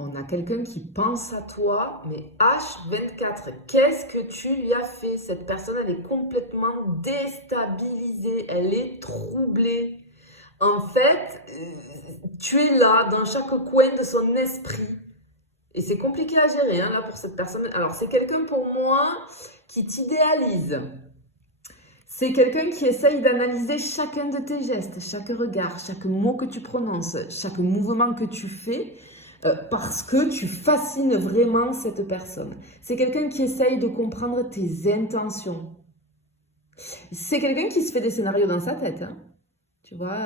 On a quelqu'un qui pense à toi, mais H24. Qu'est-ce que tu lui as fait? Cette personne, elle est complètement déstabilisée, elle est troublée. En fait, tu es là, dans chaque coin de son esprit. Et c'est compliqué à gérer, hein, là, pour cette personne. Alors, c'est quelqu'un, pour moi, qui t'idéalise. C'est quelqu'un qui essaye d'analyser chacun de tes gestes, chaque regard, chaque mot que tu prononces, chaque mouvement que tu fais, parce que tu fascines vraiment cette personne. C'est quelqu'un qui essaye de comprendre tes intentions. C'est quelqu'un qui se fait des scénarios dans sa tête, hein. Tu vois,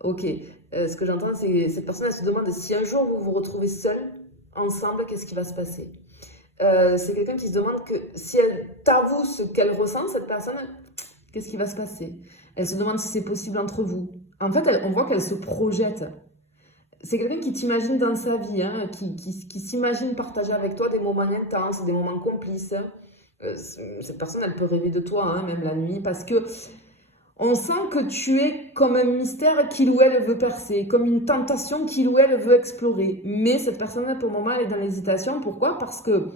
ok, ce que j'entends, c'est cette personne, elle se demande si un jour vous vous retrouvez seuls, ensemble, qu'est-ce qui va se passer? C'est quelqu'un qui se demande que si elle t'avoue ce qu'elle ressent, cette personne, qu'est-ce qui va se passer? Elle se demande si c'est possible entre vous. En fait, on voit qu'elle se projette. C'est quelqu'un qui t'imagine dans sa vie, hein, qui s'imagine partager avec toi des moments intenses, des moments complices. Cette personne, elle peut rêver de toi, hein, même la nuit, parce que on sent que tu es comme un mystère qu'il ou elle veut percer, comme une tentation qu'il ou elle veut explorer. Mais cette personne-là, pour le moment, elle est dans l'hésitation. Pourquoi? Parce que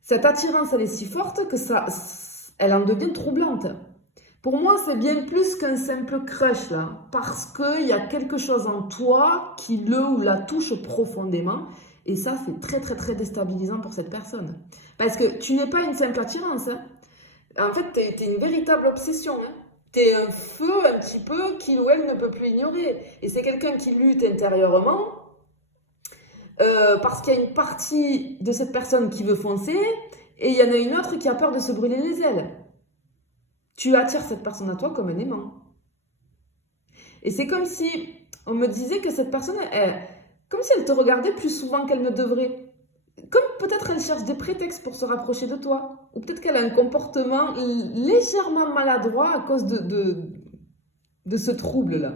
cette attirance, elle est si forte que elle en devient troublante. Pour moi, c'est bien plus qu'un simple crush, là. Parce qu'il y a quelque chose en toi qui le ou la touche profondément. Et ça, c'est très, très, très déstabilisant pour cette personne. Parce que tu n'es pas une simple attirance, hein. En fait, t'es une véritable obsession, hein. T'es un feu un petit peu qu'il ou elle ne peut plus ignorer. Et c'est quelqu'un qui lutte intérieurement parce qu'il y a une partie de cette personne qui veut foncer et il y en a une autre qui a peur de se brûler les ailes. Tu attires cette personne à toi comme un aimant. Et c'est comme si on me disait que cette personne, comme si elle te regardait plus souvent qu'elle ne devrait. Comme peut-être elle cherche des prétextes pour se rapprocher de toi. Ou peut-être qu'elle a un comportement légèrement maladroit à cause de ce trouble-là.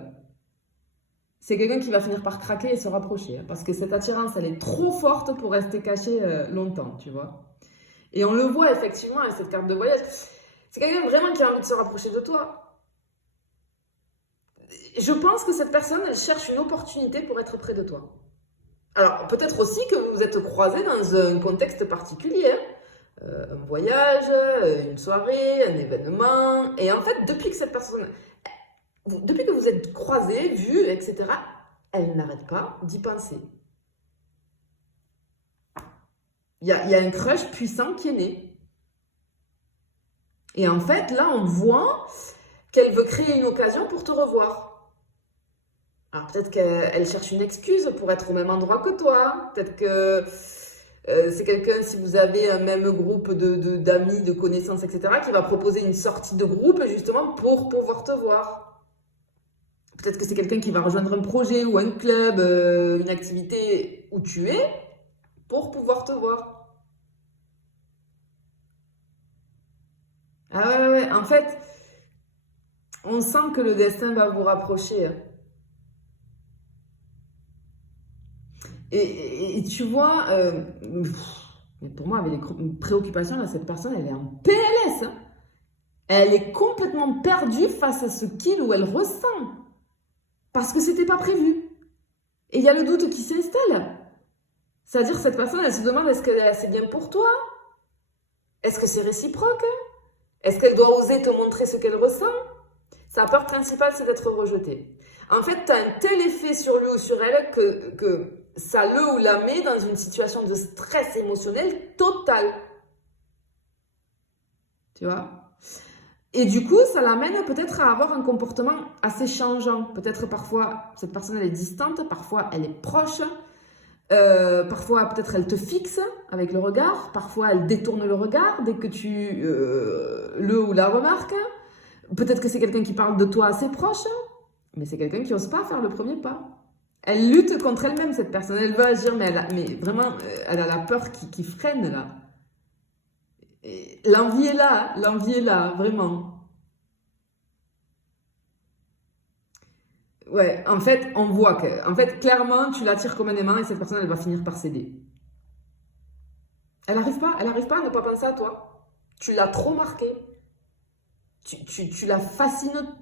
C'est quelqu'un qui va finir par craquer et se rapprocher. Hein, parce que cette attirance, elle est trop forte pour rester cachée longtemps, tu vois. Et on le voit effectivement avec cette carte de voyage. C'est quelqu'un vraiment qui a envie de se rapprocher de toi. Je pense que cette personne, elle cherche une opportunité pour être près de toi. Alors, peut-être aussi que vous vous êtes croisés dans un contexte particulier. Un voyage, une soirée, un événement. Et en fait, depuis que vous êtes croisés, vus, etc., elle n'arrête pas d'y penser. Il y a un crush puissant qui est né. Et en fait, là, on voit qu'elle veut créer une occasion pour te revoir. Alors peut-être qu'elle cherche une excuse pour être au même endroit que toi. Peut-être que c'est quelqu'un, si vous avez un même groupe d'amis, de connaissances, etc., qui va proposer une sortie de groupe justement pour pouvoir te voir. Peut-être que c'est quelqu'un qui va rejoindre un projet ou un club, une activité où tu es pour pouvoir te voir. Ah ouais, ouais, ouais. En fait, on sent que le destin va vous rapprocher. Et tu vois, pour moi, avec les préoccupations, là, cette personne, elle est en PLS. Hein. Elle est complètement perdue face à ce qu'il ou elle ressent. Parce que c'était pas prévu. Et il y a le doute qui s'installe. C'est-à-dire, cette personne, elle se demande, est-ce qu'elle est assez bien pour toi? Est-ce que c'est réciproque? Est-ce qu'elle doit oser te montrer ce qu'elle ressent? Sa peur principale, c'est d'être rejetée. En fait, tu as un tel effet sur lui ou sur elle que ça le ou la met dans une situation de stress émotionnel total. Tu vois? Et du coup, ça l'amène peut-être à avoir un comportement assez changeant. Peut-être parfois, cette personne, elle est distante, parfois, elle est proche. Parfois, peut-être, elle te fixe avec le regard. Parfois, elle détourne le regard dès que tu le ou la remarques. Peut-être que c'est quelqu'un qui parle de toi assez proche, mais c'est quelqu'un qui n'ose pas faire le premier pas. Elle lutte contre elle-même, cette personne. Elle veut agir, mais vraiment, elle a la peur qui freine, là. L'envie est là, vraiment. Ouais, en fait, on voit que, en fait, clairement, tu l'attires comme un aimant et cette personne, elle va finir par céder. Elle n'arrive pas à ne pas penser à toi. Tu l'as trop marqué. Tu la fascines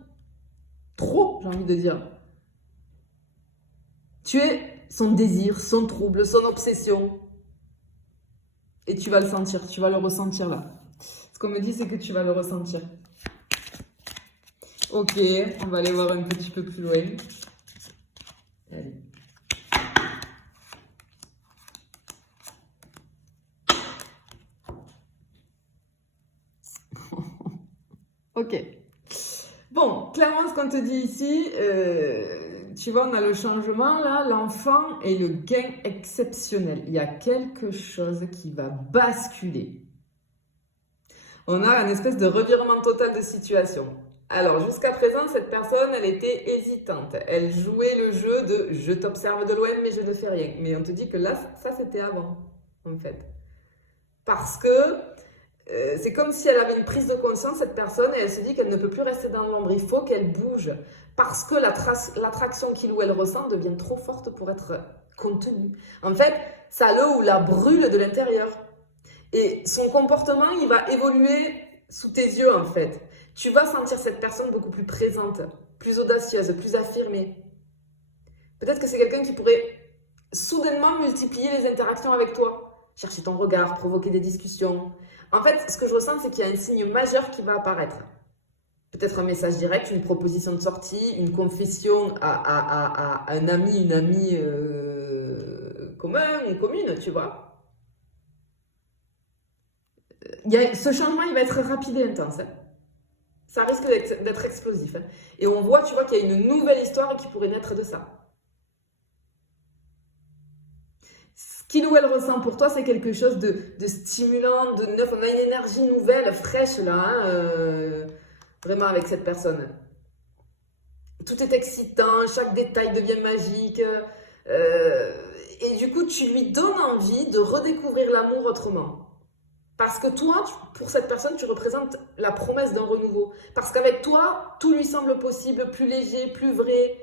trop, j'ai envie de dire. Tu es son désir, son trouble, son obsession. Et tu vas le sentir, tu vas le ressentir là. Ce qu'on me dit, c'est que tu vas le ressentir. Ok, on va aller voir un petit peu plus loin. Allez. Ok. Bon, clairement, ce qu'on te dit ici, tu vois, on a le changement là, l'enfant et le gain exceptionnel. Il y a quelque chose qui va basculer. On a une espèce de revirement total de situation. Alors, jusqu'à présent, cette personne, elle était hésitante. Elle jouait le jeu de « je t'observe de loin, mais je ne fais rien ». Mais on te dit que là, ça, c'était avant, en fait. Parce que c'est comme si elle avait une prise de conscience, cette personne, et elle se dit qu'elle ne peut plus rester dans l'ombre. Il faut qu'elle bouge. Parce que l'attraction qu'il ou elle ressent devient trop forte pour être contenue. En fait, ça le ou la brûle de l'intérieur. Et son comportement, il va évoluer sous tes yeux, en fait. Tu vas sentir cette personne beaucoup plus présente, plus audacieuse, plus affirmée. Peut-être que c'est quelqu'un qui pourrait soudainement multiplier les interactions avec toi. Chercher ton regard, provoquer des discussions. En fait, ce que je ressens, c'est qu'il y a un signe majeur qui va apparaître. Peut-être un message direct, une proposition de sortie, une confession à un ami, une amie commun ou commune, tu vois. Ce changement, il va être rapide et intense. Hein. Ça risque d'être explosif. Hein. Et on voit, tu vois, qu'il y a une nouvelle histoire qui pourrait naître de ça. Ce qu'il ou elle ressent pour toi, c'est quelque chose de stimulant, de neuf. On a une énergie nouvelle, fraîche, là, hein, vraiment avec cette personne. Tout est excitant, chaque détail devient magique. Et du coup, tu lui donnes envie de redécouvrir l'amour autrement. Parce que toi, pour cette personne, tu représentes la promesse d'un renouveau. Parce qu'avec toi, tout lui semble possible, plus léger, plus vrai.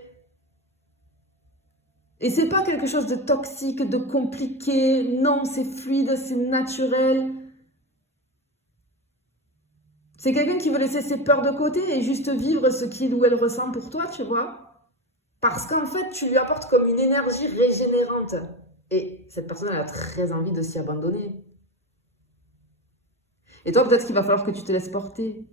Et c'est pas quelque chose de toxique, de compliqué. Non, c'est fluide, c'est naturel. C'est quelqu'un qui veut laisser ses peurs de côté et juste vivre ce qu'il ou elle ressent pour toi, tu vois. Parce qu'en fait, tu lui apportes comme une énergie régénérante. Et cette personne, elle a très envie de s'y abandonner. Et toi, peut-être qu'il va falloir que tu te laisses porter.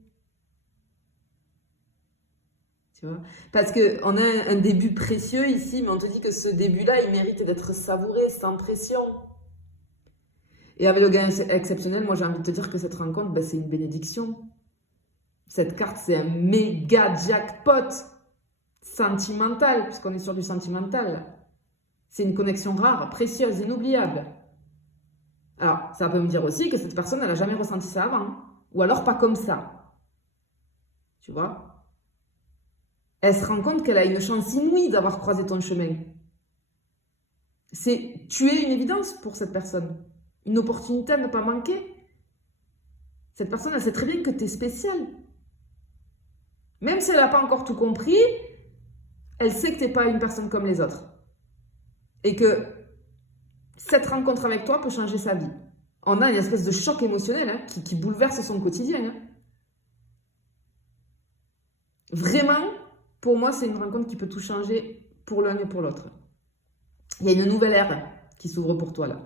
Tu vois? Parce qu'on a un début précieux ici, mais on te dit que ce début-là, il mérite d'être savouré, sans pression. Et avec le gain exceptionnel, moi j'ai envie de te dire que cette rencontre, ben, c'est une bénédiction. Cette carte, c'est un méga jackpot sentimental, puisqu'on est sur du sentimental. C'est une connexion rare, précieuse, inoubliable. Alors, ça peut me dire aussi que cette personne, elle n'a jamais ressenti ça avant. Ou alors pas comme ça. Tu vois? Elle se rend compte qu'elle a une chance inouïe d'avoir croisé ton chemin. Tu es une évidence pour cette personne. Une opportunité à ne pas manquer. Cette personne, elle sait très bien que tu es spécial. Même si elle n'a pas encore tout compris, elle sait que tu n'es pas une personne comme les autres. Et que cette rencontre avec toi peut changer sa vie. On a une espèce de choc émotionnel hein, qui bouleverse son quotidien. Hein. Vraiment, pour moi, c'est une rencontre qui peut tout changer pour l'un et pour l'autre. Il y a une nouvelle ère qui s'ouvre pour toi là.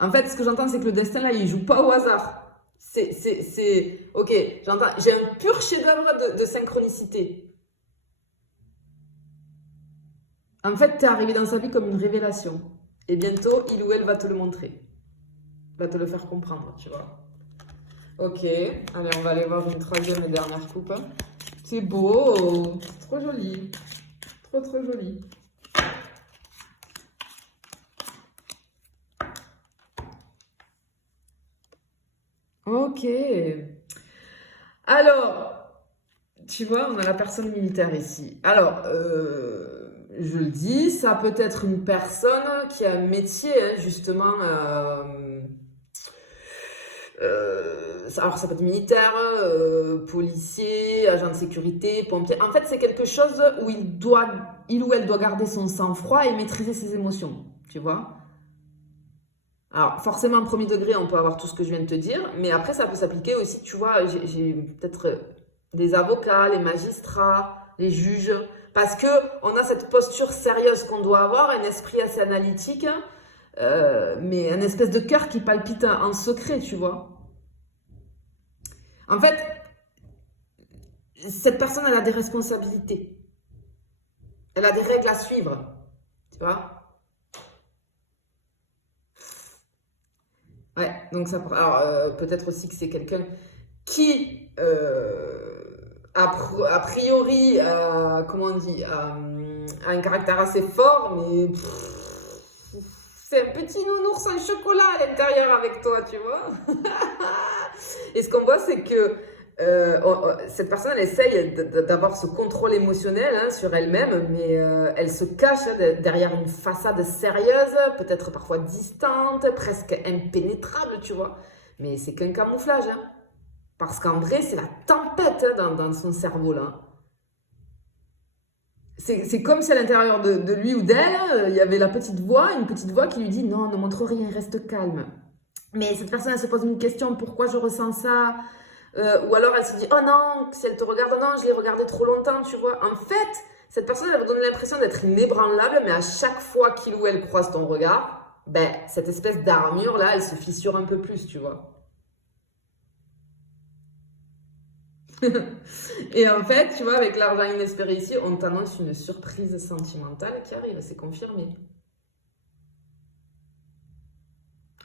En fait, ce que j'entends, c'est que le destin là, il joue pas au hasard. Ok, j'entends, j'ai un pur chef-d'œuvre de synchronicité. En fait, tu es arrivé dans sa vie comme une révélation. Et bientôt, il ou elle va te le montrer. Va te le faire comprendre, tu vois. Ok, allez, on va aller voir une troisième et dernière coupe. C'est beau, c'est trop joli. Trop, trop joli. Ok. Alors, tu vois, on a la personne militaire ici. Alors, je le dis, ça peut être une personne qui a un métier, hein, justement. Alors, ça peut être militaire, policier, agent de sécurité, pompier. En fait, c'est quelque chose où il ou elle doit garder son sang-froid et maîtriser ses émotions. Tu vois? Alors, forcément, en premier degré, on peut avoir tout ce que je viens de te dire, mais après, ça peut s'appliquer aussi, tu vois, j'ai peut-être des avocats, les magistrats, les juges, Parce qu'on a cette posture sérieuse qu'on doit avoir, un esprit assez analytique, mais un espèce de cœur qui palpite en secret, tu vois. En fait, cette personne, elle a des responsabilités. Elle a des règles à suivre, tu vois. Ouais, donc ça. Alors, peut-être aussi que c'est quelqu'un qui, a priori, comment on dit, a un caractère assez fort, mais c'est un petit nounours en chocolat à l'intérieur avec toi, tu vois. Et ce qu'on voit, c'est que cette personne, elle essaye d'avoir ce contrôle émotionnel sur elle-même, mais elle se cache derrière une façade sérieuse, peut-être parfois distante, presque impénétrable, tu vois. Mais c'est qu'un camouflage, hein. Parce qu'en vrai, c'est la tempête dans son cerveau, là. C'est comme si à l'intérieur de lui ou d'elle, il y avait une petite voix qui lui dit « Non, ne montre rien, reste calme ». Mais cette personne, elle se pose une question, pourquoi je ressens ça? Ou alors elle se dit, oh non, si elle te regarde, oh non, je l'ai regardé trop longtemps, tu vois. En fait, cette personne, elle va donner l'impression d'être inébranlable, mais à chaque fois qu'il ou elle croise ton regard, ben, cette espèce d'armure-là, elle se fissure un peu plus, tu vois. Et en fait, tu vois, avec l'argent inespéré ici, on t'annonce une surprise sentimentale qui arrive, c'est confirmé.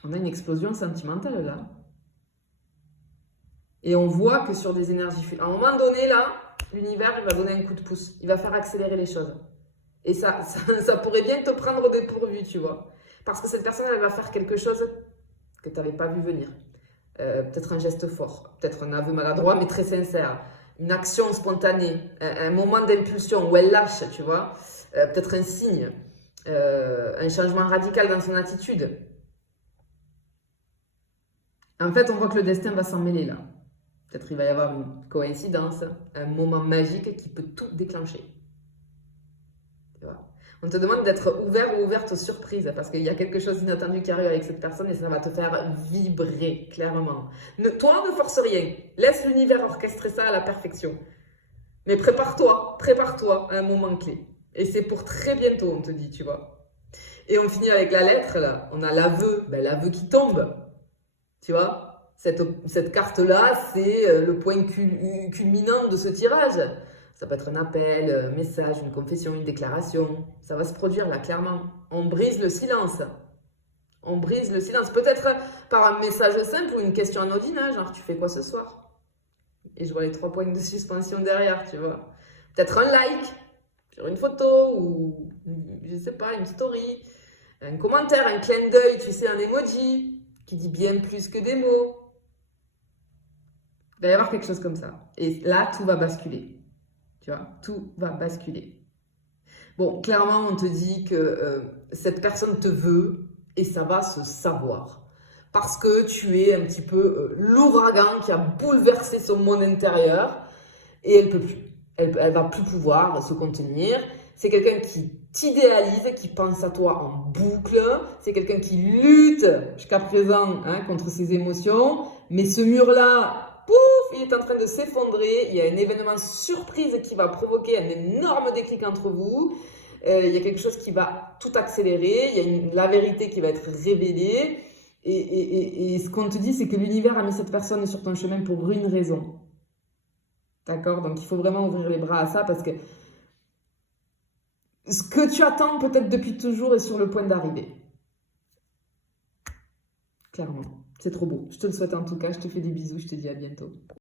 On a une explosion sentimentale là. Et on voit que sur des énergies... À un moment donné, là, l'univers, il va donner un coup de pouce. Il va faire accélérer les choses. Et ça pourrait bien te prendre au dépourvu, tu vois. Parce que cette personne, elle va faire quelque chose que tu n'avais pas vu venir. Peut-être un geste fort, peut-être un aveu maladroit, mais très sincère. Une action spontanée, un moment d'impulsion où elle lâche, tu vois. Peut-être un signe, un changement radical dans son attitude. En fait, on voit que le destin va s'en mêler, là. Peut-être il va y avoir une coïncidence, un moment magique qui peut tout déclencher. Tu vois. On te demande d'être ouvert ou ouverte aux surprises parce qu'il y a quelque chose d'inattendu qui arrive avec cette personne et ça va te faire vibrer, clairement. Toi, ne force rien. Laisse l'univers orchestrer ça à la perfection. Mais prépare-toi à un moment clé. Et c'est pour très bientôt, on te dit, tu vois. Et on finit avec la lettre, là. On a l'aveu, l'aveu qui tombe. Tu vois. Cette carte-là, c'est le point culminant de ce tirage. Ça peut être un appel, un message, une confession, une déclaration. Ça va se produire là, clairement. On brise le silence. On brise le silence. Peut-être par un message simple ou une question anodine, genre tu fais quoi ce soir? Et je vois les 3 points de suspension derrière, tu vois. Peut-être un like sur une photo ou, je sais pas, une story. Un commentaire, un clin d'œil, tu sais, un emoji qui dit bien plus que des mots. Il va y avoir quelque chose comme ça. Et là, tout va basculer. Tu vois, tout va basculer. Bon, clairement, on te dit que cette personne te veut et ça va se savoir. Parce que tu es un petit peu l'ouragan qui a bouleversé son monde intérieur et elle peut plus. Elle va plus pouvoir se contenir. C'est quelqu'un qui t'idéalise, qui pense à toi en boucle. C'est quelqu'un qui lutte jusqu'à présent contre ses émotions. Mais ce mur-là, pouf, il est en train de s'effondrer. Il y a un événement surprise qui va provoquer un énorme déclic entre vous. Il y a quelque chose qui va tout accélérer. Il y a la vérité qui va être révélée. Et ce qu'on te dit, c'est que l'univers a mis cette personne sur ton chemin pour une raison. D'accord? Donc, il faut vraiment ouvrir les bras à ça parce que ce que tu attends peut-être depuis toujours est sur le point d'arriver. Clairement. C'est trop beau. Je te le souhaite en tout cas. Je te fais des bisous. Je te dis à bientôt.